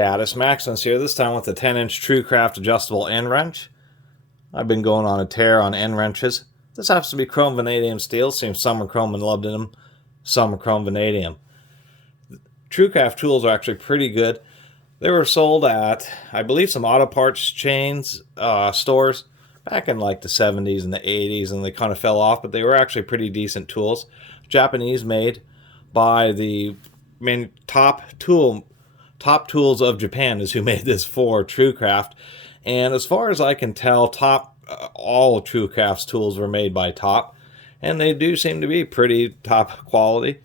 Catus, Maximus here, this time with the 10-inch TrueCraft adjustable end wrench. I've been going on a tear on end wrenches. This happens to be chrome vanadium steel. Seems some are chrome and molybdenum, some are chrome vanadium. TrueCraft tools are actually pretty good. They were sold at, I believe, some auto parts chains, stores back in like the 70s and the 80s, and they kind of fell off, but they were actually pretty decent tools. Japanese made by the top tools of Japan is who made this for TrueCraft. And as far as I can tell, all TrueCraft's tools were made by Top, and they do seem to be pretty top quality.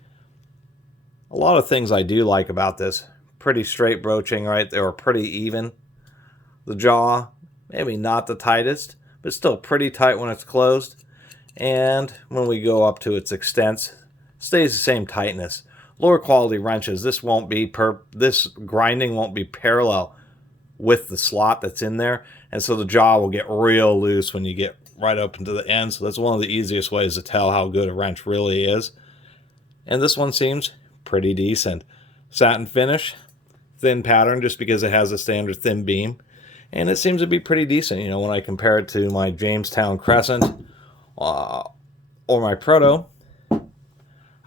A lot of things I do like about this. Pretty straight broaching, right? They were pretty even. The jaw, maybe not the tightest, but still pretty tight when it's closed. And when we go up to its extents, stays the same tightness. Lower quality wrenches, this grinding won't be parallel with the slot that's in there, and so the jaw will get real loose when you get right up into the end. So that's one of the easiest ways to tell how good a wrench really is. And this one seems pretty decent. Satin finish, thin pattern just because it has a standard thin beam, and it seems to be pretty decent. You know, when I compare it to my Jamestown Crescent or my Proto,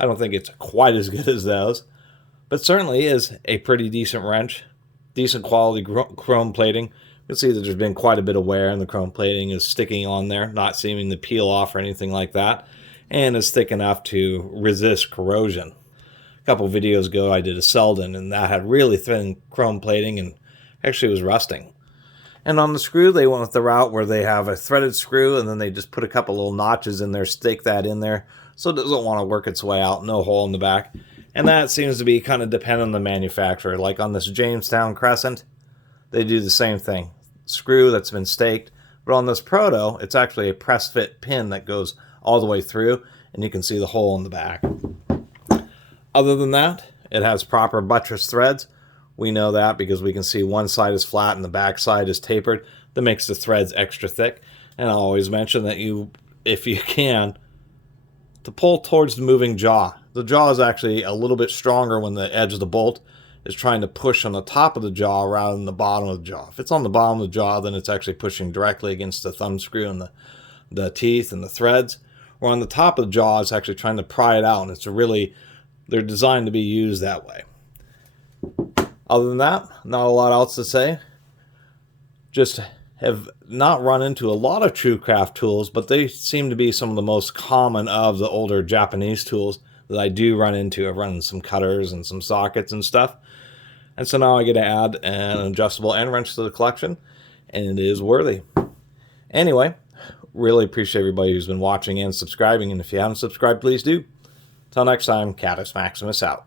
I don't think it's quite as good as those, but certainly is a pretty decent wrench. Decent quality chrome plating. You can see that there's been quite a bit of wear, and the chrome plating is sticking on there, not seeming to peel off or anything like that, and is thick enough to resist corrosion. A couple videos ago I did a Selden, and that had really thin chrome plating and actually was rusting. And on the screw, they went with the route where they have a threaded screw, and then they just put a couple little notches in there, stake that in there, so it doesn't want to work its way out, no hole in the back. And that seems to be kind of dependent on the manufacturer. Like on this Jamestown Crescent, they do the same thing. Screw that's been staked. But on this Proto, it's actually a press fit pin that goes all the way through, and you can see the hole in the back. Other than that, it has proper buttress threads. We know that because we can see one side is flat and the back side is tapered. That makes the threads extra thick. And I'll always mention that if you can, to pull towards the moving jaw. The jaw is actually a little bit stronger when the edge of the bolt is trying to push on the top of the jaw rather than the bottom of the jaw. If it's on the bottom of the jaw, then it's actually pushing directly against the thumb screw and the teeth and the threads. Or on the top of the jaw, it's actually trying to pry it out, and they're designed to be used that way. Other than that, not a lot else to say. Just have not run into a lot of TrueCraft tools, but they seem to be some of the most common of the older Japanese tools that I do run into. I've run into some cutters and some sockets and stuff. And so now I get to add an adjustable end wrench to the collection, and it is worthy. Anyway, really appreciate everybody who's been watching and subscribing, and if you haven't subscribed, please do. Till next time, Catus Maximus out.